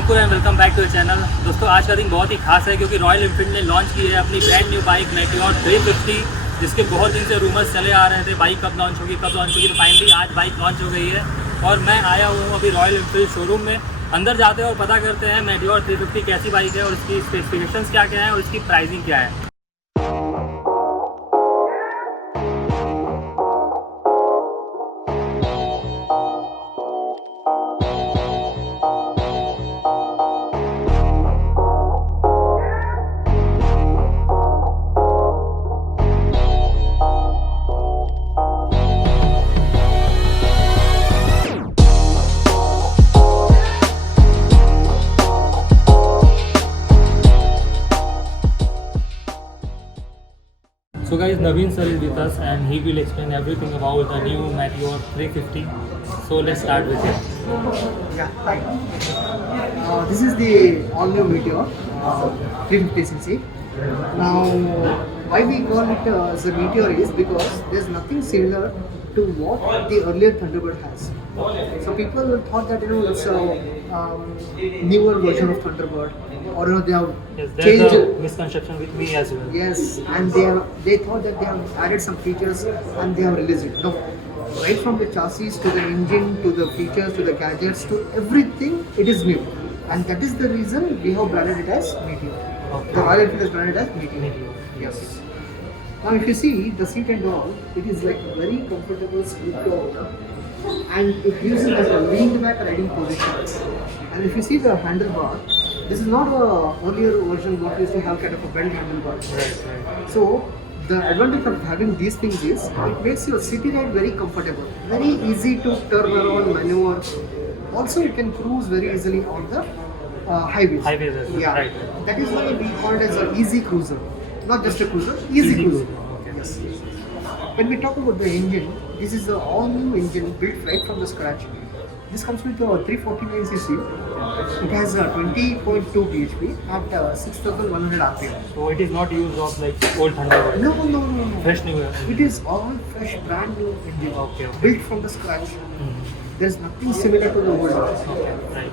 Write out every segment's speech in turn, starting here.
Ankur and welcome back to the channel. दोस्तों आज का दिन बहुत ही खास है क्योंकि रॉयल एनफील्ड ने लॉन्च की है अपनी ब्रांड न्यू बाइक मेटियोर 350, जिसके बहुत दिन से रूमर्स चले आ रहे थे बाइक कब लॉन्च होगी तो फाइनली आज बाइक लॉन्च हो गई है और मैं आया हूँ अभी रॉयल एनफील्ड शोरूम में। अंदर जाते हैं और पता करते हैं मेटियोर 350 कैसी बाइक है और इसकी स्पेसिफिकेशंस क्या क्या है और इसकी प्राइसिंग क्या है। So guys, Naveen sir is with us and he will explain everything about the new Meteor 350. So let's start with it. Yeah, hi. This is the all-new Meteor 350cc. Now, why we call it as a Meteor is because there's nothing similar to what the earlier Thunderbird has. So people thought that it's a newer version of Thunderbird, or they have Yes, changed. there's a misconception with me as well. Yes, and they thought that they have added some features and they have released it. No, right from the chassis to the engine to the features to the gadgets to everything, it is new, and that is the reason we have branded it as Meteor. Okay. The Royal Enfield is branded as Meteor. Meteor. Yes. Now, if you see the seat and all, it is like a very comfortable split over, and it gives it as a leaned back riding position. And if you see the handlebar, this is not a earlier version what used to have kind of a belt handlebar. Right. So the advantage of having these things is it makes your city ride very comfortable, very easy to turn around, maneuver. Also, you can cruise very easily on the highways. Highways as well. Yeah, Right. that is why we call it as an easy cruiser, not just a cruiser, easy cruiser. Okay. Yes. When we talk about the engine, this is the all-new engine built right from the scratch. This comes with a 349cc. It has a 20.2 bhp at 6,100 rpm. So it is not use of like old Thunderbird. No. Fresh new. It is all fresh, brand new engine. Okay. Built from the scratch. Mhm. There's nothing similar to the old one. Okay. Right.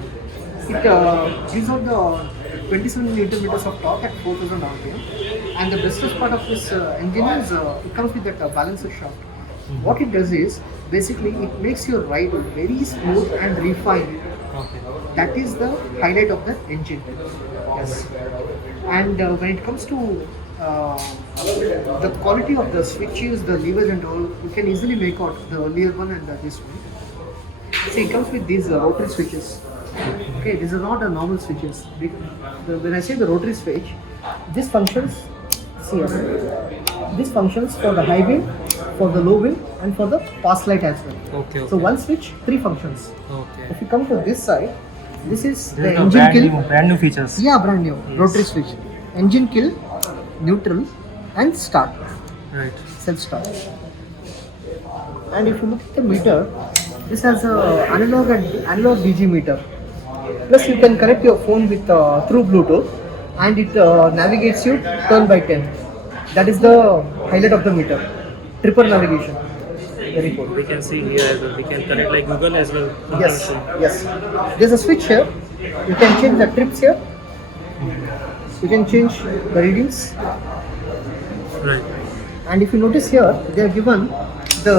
It gives out the 27 Newton meters of torque at 4,000 rpm. And the bestest part of this engine is it comes with that balancer shaft. Mhm. What it does is basically it makes your ride very smooth and refined. Okay. That is the highlight of the engine. Yes. And when it comes to the quality of the switches, the levers and all, you can easily make out the earlier one and this one. See, it comes with these rotary switches. Okay, these are not a normal switches. When I say the rotary switch, this functions. See, this functions for the high beam, for the low beam, and for the pass light as well. Okay. So one switch, three functions. Okay. If you come to this side, this is This the is the engine kill. brand new features. Yeah, brand new. Yes. Rotary switch. Engine kill, neutral, and start. Right. Self start. And if you look at the meter, this has a analog DG meter. Plus, you can connect your phone with through Bluetooth, and it navigates you turn by 10. That is the highlight of the meter. Triple navigation. Very cool. We can see here as well. We can connect like Google as well. Yes. There's a switch here. You can change the trips here. You can change the readings. Right. And if you notice here, they are given the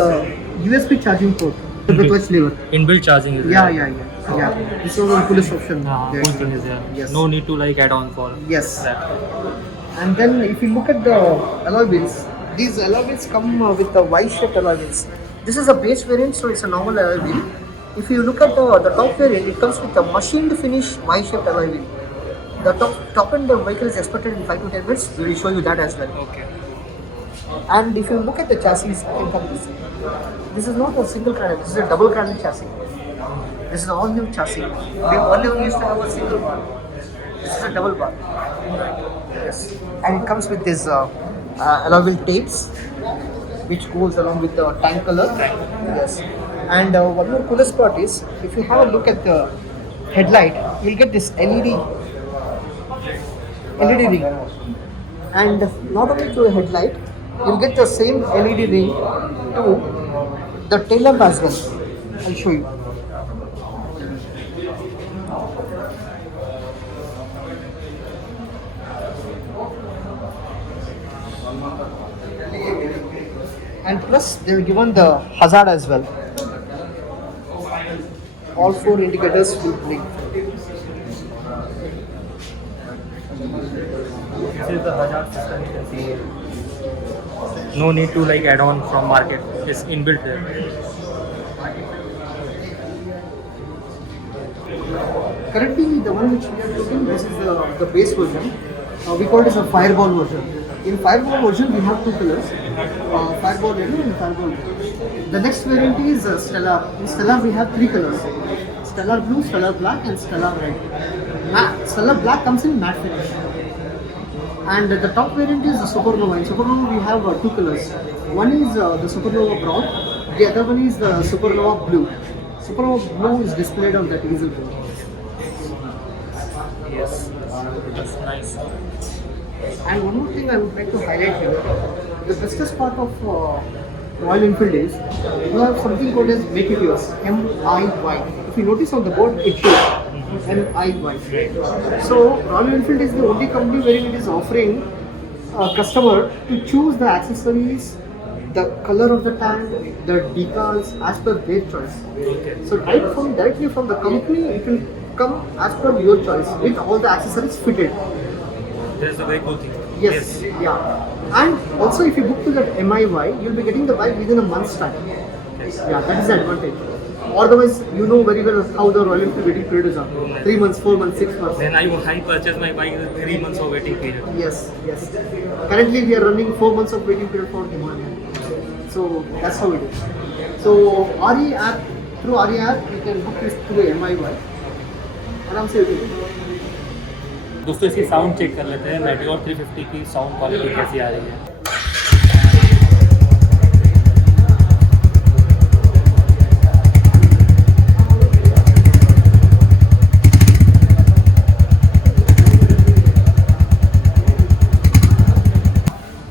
USB charging port to the clutch lever. Inbuilt charging is Yeah. there. This is one coolest option. they are Cool thing given. is there. Yes. No need to like add on for Yes. that. And then if you look at the alloy wheels, these alloy wheels come with the Y-shaped alloy wheels. This is a base variant, so it's a normal alloy wheel. If you look at the top variant, it comes with a machined finish Y-shaped alloy wheel. The top end of the vehicle is expected in 5 to 10 minutes. We will show you that as well. Okay. And if you look at the chassis, this is not a single cranny, this is a double cranny chassis. This is an all new chassis. We earlier used to have a single bar. This is a double bar. Yes. And it comes with this alloy wheel tapes, which goes along with the tank color. Yes. And one more coolest part is, if you have a look at the headlight, you'll get this LED ring. And not only to the headlight, you'll get the same LED ring to the tail lamp as well. I'll show you. and plus they've given the hazard as well. All 4 indicators will blink. This is the hazard system, you can see. No need to like add on from market. It's inbuilt there. Currently, the one which we are using, this is the base version. We call it as a Fireball version. In Fireball version, we have 2 colors, Fireball yellow and Fireball red. The next variant is Stellar. In Stellar, we have 3 colors: Stellar blue, Stellar black, and Stellar red. Stellar black comes in matte finish. And the top variant is the Supernova. In Supernova, we have 2 colors. One is the Supernova brown, the other one is the Supernova blue. Supernova blue is displayed on that easel board. Yes, that's nice. And one more thing I would like to highlight here, the bestest part of Royal Enfield is you have something called as Make It Yours, MIY. If you notice on the board, it shows MIY. So Royal Enfield is the only company wherein it is offering a customer to choose the accessories, the color of the tank, the decals as per their choice. Okay. So directly from the company, it will come as per your choice with all the accessories fitted. That's a very cool thing. Yes, yeah. And also if you book to that MIY, you'll be getting the bike within a month's time. Yes. Yeah, that is the advantage. Otherwise, you know very well how the Royal Enfield waiting period is up. 3 months, 4 months, 6 months. Then I purchased my bike with 3 months of waiting period. Yes, yes. Currently we are running 4 months of waiting period for Himalaya. So that's how it is. So RE app, through RE app, you can book this through MIY. आराम से दोस्तों इसकी sound check कर लेते हैं meteor 350 की sound quality कैसी आ रही है.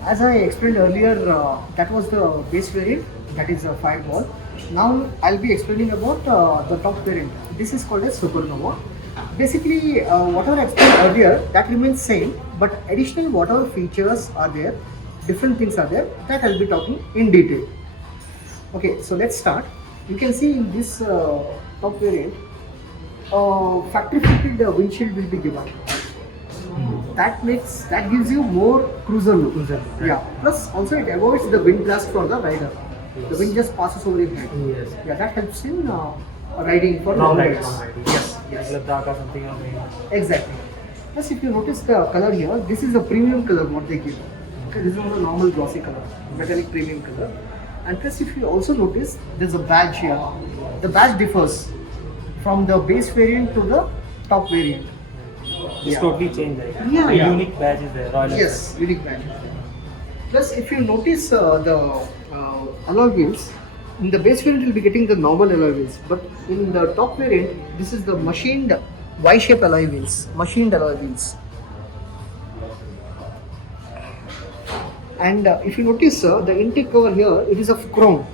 As I explained earlier, that was the base variant, that is a Fireball. Now I'll be explaining about the top variant. This is called as Supernova. Basically, whatever I explained earlier, that remains same, but additional whatever features are there, different things are there, that I'll be talking in detail. Okay, so let's start. You can see in this top variant, factory fitted windshield will be given. That gives you more cruiser look. Right. Yeah. Plus also it avoids the wind blast for the rider. Yes. The wind just passes over your head. Yes. Yeah, that helps in riding for Long long ride. rides. Yes. Yes. Ladakh or something or maybe. Exactly. Plus if you notice the color here, this is a premium color what they give. Okay, this is not a normal glossy color, metallic premium color. And plus if you also notice, there's a badge here. The badge differs from the base variant to the top variant. It's Yeah. totally changed. Right? Yeah, A yeah. unique badge is there. Royal Yes, unique badge. Plus, if you notice the alloy wheels, in the base variant you'll be getting the normal alloy wheels, but in the top variant, this is the machined Y-shape alloy wheels, machined alloy wheels. And if you notice, the intake cover here, it is of chrome.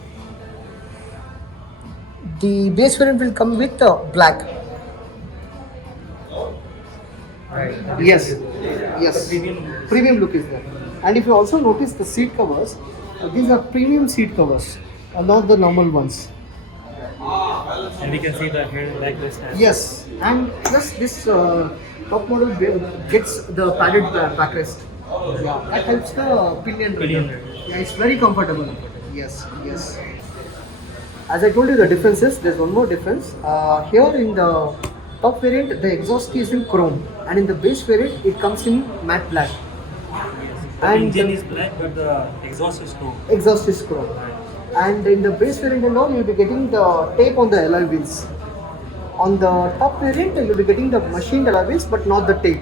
The base variant will come with black. Right. Yes, yes. Premium. Premium look is there. And if you also notice the seat covers, these are premium seat covers, not the normal ones. And we can see the head backrest. Yes, and plus this top model gets the padded backrest. Yeah, that helps the pillion. Pillion. Yeah, it's very comfortable. Yes, yes. As I told you the differences, there's one more difference. Here in the top variant, the exhaust key is in chrome, and in the base variant, it comes in matte black. The And engine the- is black, but the exhaust is chrome. Exhaust is chrome. And in the base variant and all, you'll be getting the tape on the alloy wheels. On the top variant, you'll be getting the machined alloy wheels, but not the tape.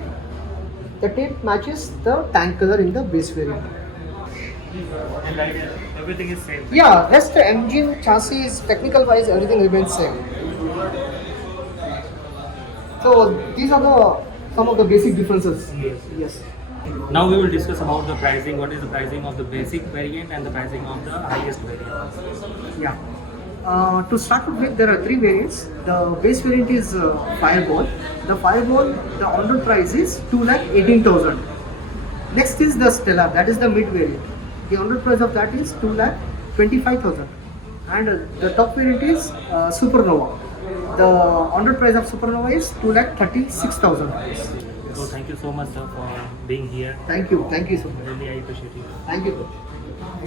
The tape matches the tank color in the base variant. And like everything is same. Yeah, rest the engine, chassis, technical wise, everything remains same. So these are some of the basic differences. Yes. Yes. Now we will discuss about the pricing. What is the pricing of the basic variant and the pricing of the highest variant? Yeah. To start with, there are 3 variants. The base variant is Fireball. The Fireball, the on-road price is 2,18,000. Next is the Stellar, that is the mid variant. The on-road price of that is 2,25,000. 25,000. And the top variant is Supernova. The on-road price of Supernova is 2,36,000 rupees. So thank you so much, sir, for being here. Thank you so much. Really, I appreciate it. Thank you.